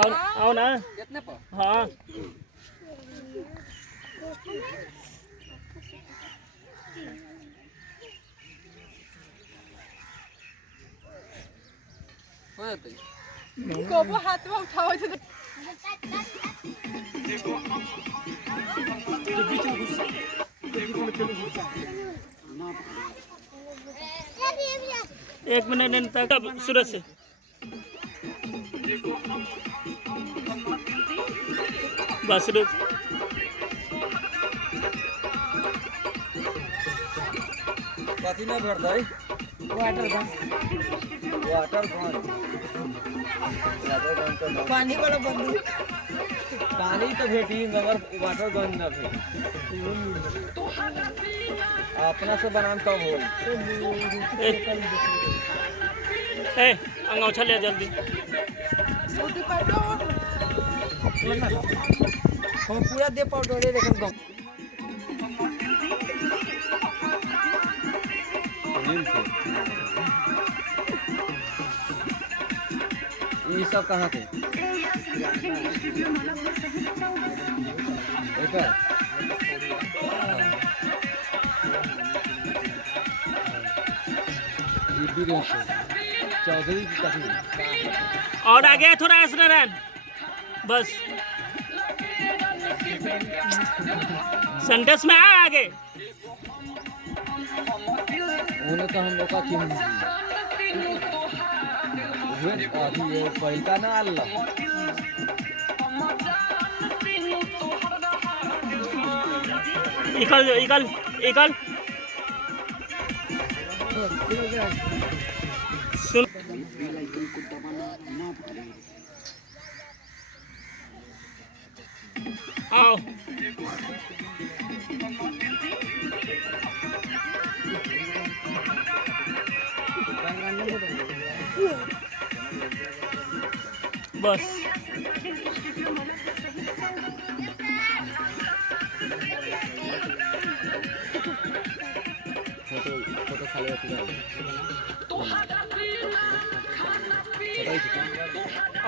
आओ ना कितने पर? हाँ हो जाते गोबो हाथ में उठाओ तो एक मिनट तक सूरज से बस रुक कथी ना भर दई वाटर गन तो पानी वाला बंदूक पानी तो भेटी मगर वाटर गन ना भेट अपना से बनान तब हो ए अंगौछा ले जल्दी मोटी पाटो हम पूरा दे पाउडर लेकिन कम ये सब कहाँ थे चौधरी की कथी और आगे थोड़ा नारायण बस सेंटेंस में आगे उन्हें तो हम लोग का क्यों अभी ये पहलका ना अल्लाह इकल सुन आओ बस फोटो खाली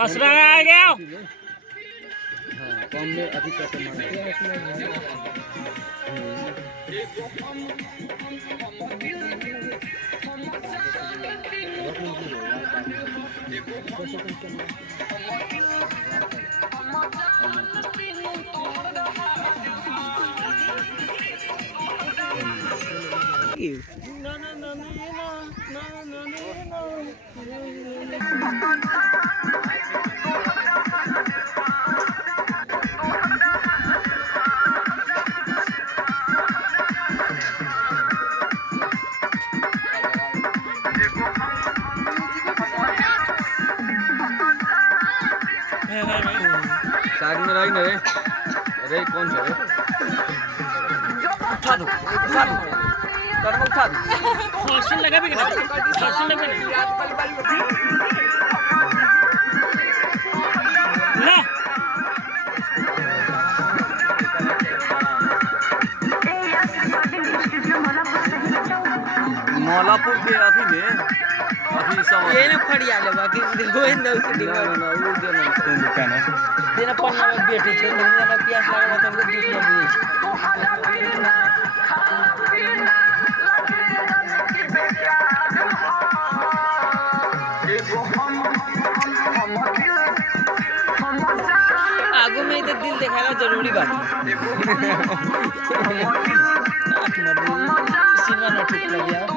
असरा आ गया हाँ कम में अभी तक साग में रही ना रे अरे कौन सा रे उठा दो तरफ उठा दो फॉर्चून लगा भी ना फॉर्चून लगा ना ले मौलापुर के अभी में अभी सब ये ना फड़िया ले बाकी गोविंद उसे ना वो देना दुकान है देना पन्ना में बैठे छे तो ना प्यास लगा तो हमको दूध ना दिए आगू में तो दिल दिखाना जरूरी बात है सिनेमा ना ठीक लग गया